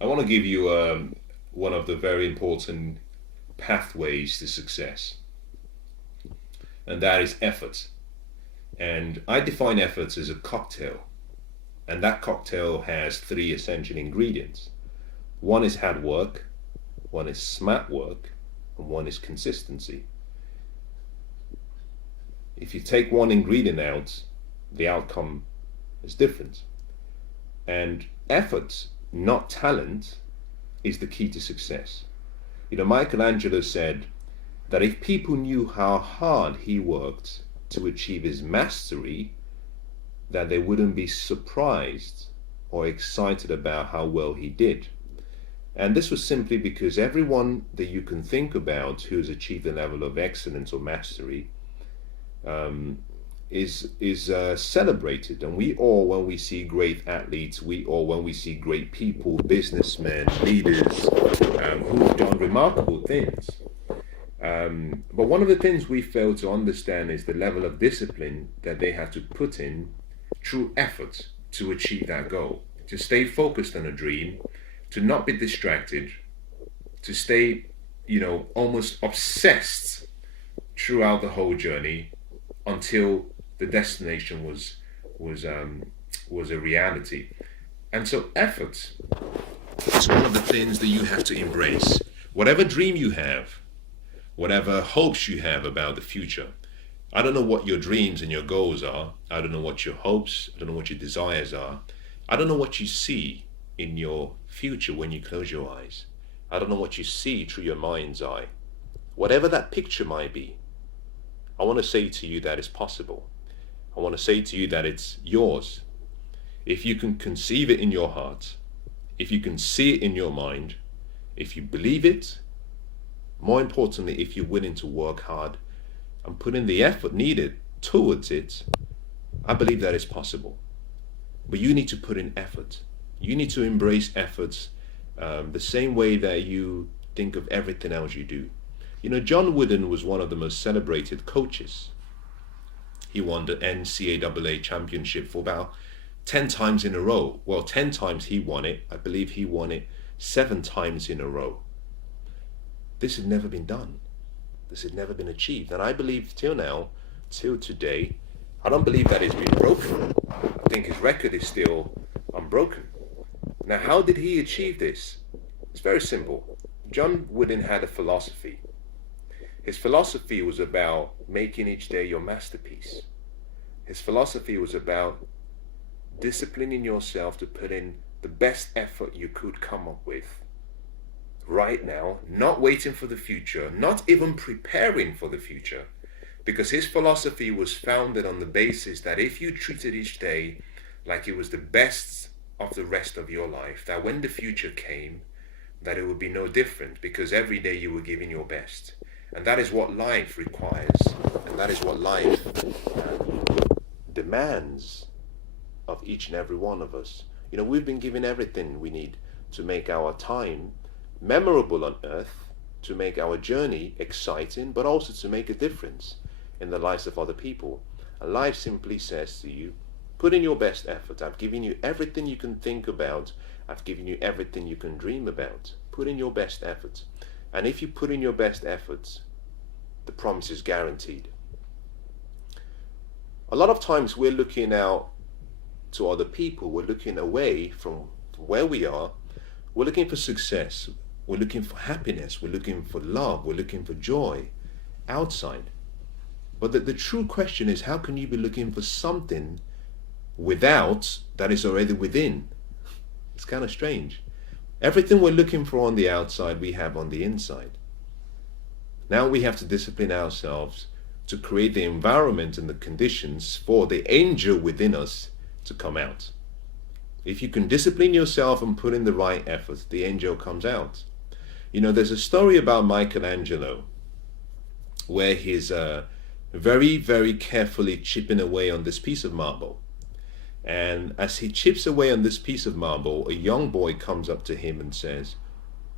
I want to give you one of the very important pathways to success, and that is effort. And I define efforts as a cocktail, and that cocktail has three essential ingredients. One is hard work, one is smart work, and one is consistency. If you take one ingredient out, the outcome is different. And effort, not talent, is the key to success. Michelangelo said that if people knew how hard he worked to achieve his mastery, that they wouldn't be surprised or excited about how well he did. And this was simply because everyone that you can think about who's achieved a level of excellence or mastery is celebrated. And we all, when we see great athletes, we all, when we see great people, businessmen, leaders who've done remarkable things. But one of the things we fail to understand is the level of discipline that they have to put in through effort to achieve that goal, to stay focused on a dream, to not be distracted, to stay, almost obsessed throughout the whole journey until the destination was a reality. And so effort is one of the things that you have to embrace. Whatever dream you have, whatever hopes you have about the future. I don't know what your dreams and your goals are. I don't know what your hopes, I don't know what your desires are. I don't know what you see in your future when you close your eyes. I don't know what you see through your mind's eye. Whatever that picture might be, I want to say to you that it's possible. I want to say to you that it's yours. If you can conceive it in your heart, if you can see it in your mind, if you believe it, more importantly, if you're willing to work hard and put in the effort needed towards it, I believe that it's possible. But you need to put in effort. You need to embrace efforts the same way that you think of everything else you do. John Wooden was one of the most celebrated coaches. He won the NCAA championship for about 10 times in a row. Well, 10 times he won it. I believe he won it 7 times in a row. This had never been done. This had never been achieved. And I believe till now, till today, I don't believe that it's been broken. I think his record is still unbroken. Now, how did he achieve this? It's very simple. John Wooden had a philosophy. His philosophy was about making each day your masterpiece. His philosophy was about disciplining yourself to put in the best effort you could come up with right now, not waiting for the future, not even preparing for the future, because his philosophy was founded on the basis that if you treated each day like it was the best of the rest of your life, that when the future came, that it would be no different, because every day you were giving your best. And that is what life requires, and that is what life demands of each and every one of us. We've been given everything we need to make our time memorable on earth, to make our journey exciting, but also to make a difference in the lives of other people. And life simply says to you, put in your best effort. I've given you everything you can think about. I've given you everything you can dream about. Put in your best effort. And if you put in your best efforts, the promise is guaranteed. A lot of times we're looking out to other people. We're looking away from where we are. We're looking for success. We're looking for happiness. We're looking for love. We're looking for joy outside. But the true question is, how can you be looking for something without that is already within? It's kind of strange. Everything we're looking for on the outside, we have on the inside. Now we have to discipline ourselves to create the environment and the conditions for the angel within us to come out. If you can discipline yourself and put in the right effort, the angel comes out. There's a story about Michelangelo where he's very, very carefully chipping away on this piece of marble. And as he chips away on this piece of marble, a young boy comes up to him and says,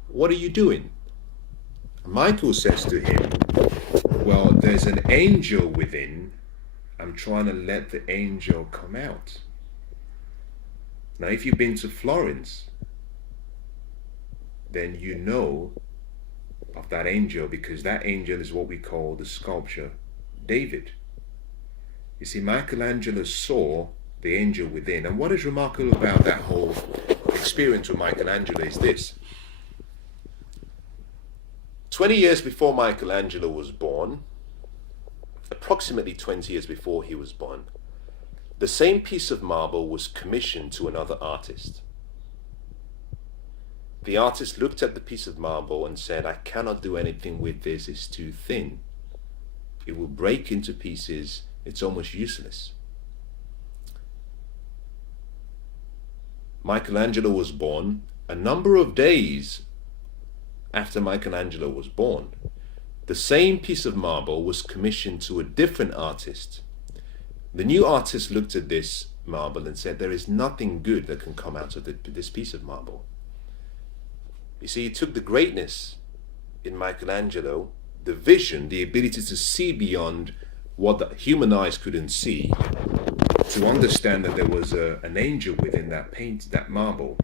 "What are you doing?" Michael says to him, "Well, there's an angel within. I'm trying to let the angel come out." Now, if you've been to Florence, then you know of that angel, because that angel is what we call the sculpture David. You see, Michelangelo saw the angel within. And what is remarkable about that whole experience with Michelangelo is this. 20 years before Michelangelo was born, approximately 20 years before he was born, the same piece of marble was commissioned to another artist. The artist looked at the piece of marble and said, I cannot do anything with this, it's too thin. It will break into pieces, it's almost useless. Michelangelo was born. A number of days after Michelangelo was born, the same piece of marble was commissioned to a different artist. The new artist looked at this marble and said, there is nothing good that can come out of this piece of marble. You see, he took the greatness in Michelangelo, the vision, the ability to see beyond what the human eyes couldn't see, to understand that there was an angel within that paint, that marble.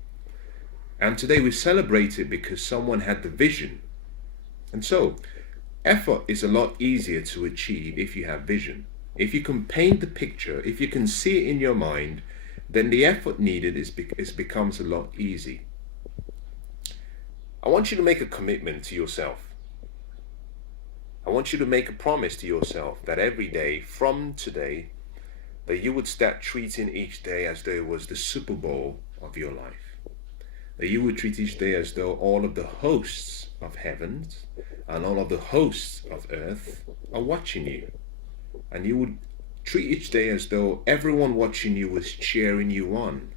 And today we celebrate it because someone had the vision. And so, effort is a lot easier to achieve if you have vision. If you can paint the picture, if you can see it in your mind, then the effort needed becomes a lot easy. I want you to make a commitment to yourself. I want you to make a promise to yourself that every day from today, that you would start treating each day as though it was the Super Bowl of your life. That you would treat each day as though all of the hosts of heaven and all of the hosts of earth are watching you. And you would treat each day as though everyone watching you was cheering you on.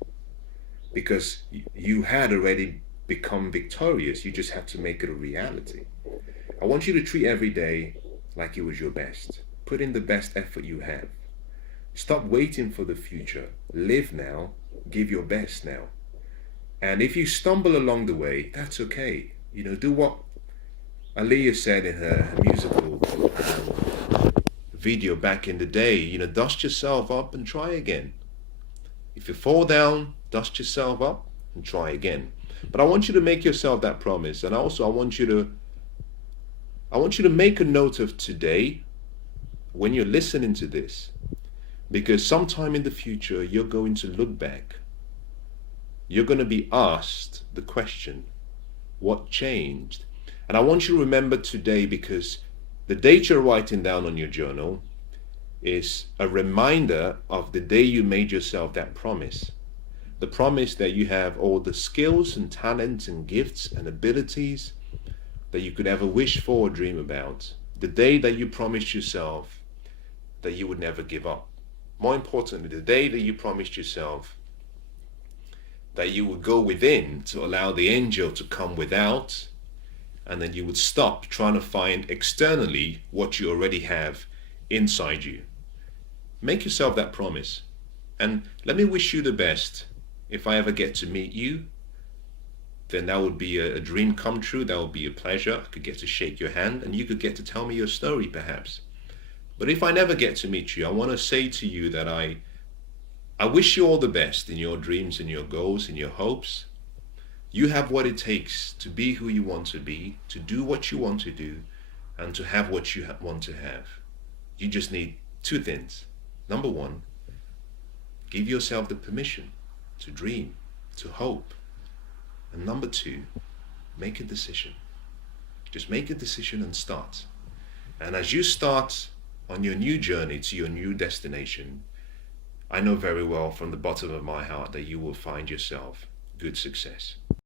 Because you had already become victorious, you just had to make it a reality. I want you to treat every day like it was your best. Put in the best effort you have. Stop waiting for the future. Live now. Give your best now. And if you stumble along the way, that's okay. Do what Aaliyah said in her musical video back in the day. Dust yourself up and try again. If you fall down, dust yourself up and try again. But I want you to make yourself that promise. And also I want you to make a note of today when you're listening to this. Because sometime in the future, you're going to look back. You're going to be asked the question, what changed? And I want you to remember today, because the date you're writing down on your journal is a reminder of the day you made yourself that promise. The promise that you have all the skills and talents and gifts and abilities that you could ever wish for or dream about. The day that you promised yourself that you would never give up. More importantly, the day that you promised yourself that you would go within to allow the angel to come without, and then you would stop trying to find externally what you already have inside you. Make yourself that promise. And let me wish you the best. If I ever get to meet you, then that would be a dream come true. That would be a pleasure. I could get to shake your hand and you could get to tell me your story perhaps. But if I never get to meet you, I want to say to you that I wish you all the best in your dreams and your goals and your hopes. You have what it takes to be who you want to be, to do what you want to do, and to have what you want to have. You just need two things. Number one, give yourself the permission to dream, to hope. And number two, make a decision. Just make a decision and start. And as you start on your new journey to your new destination, I know very well from the bottom of my heart that you will find yourself good success.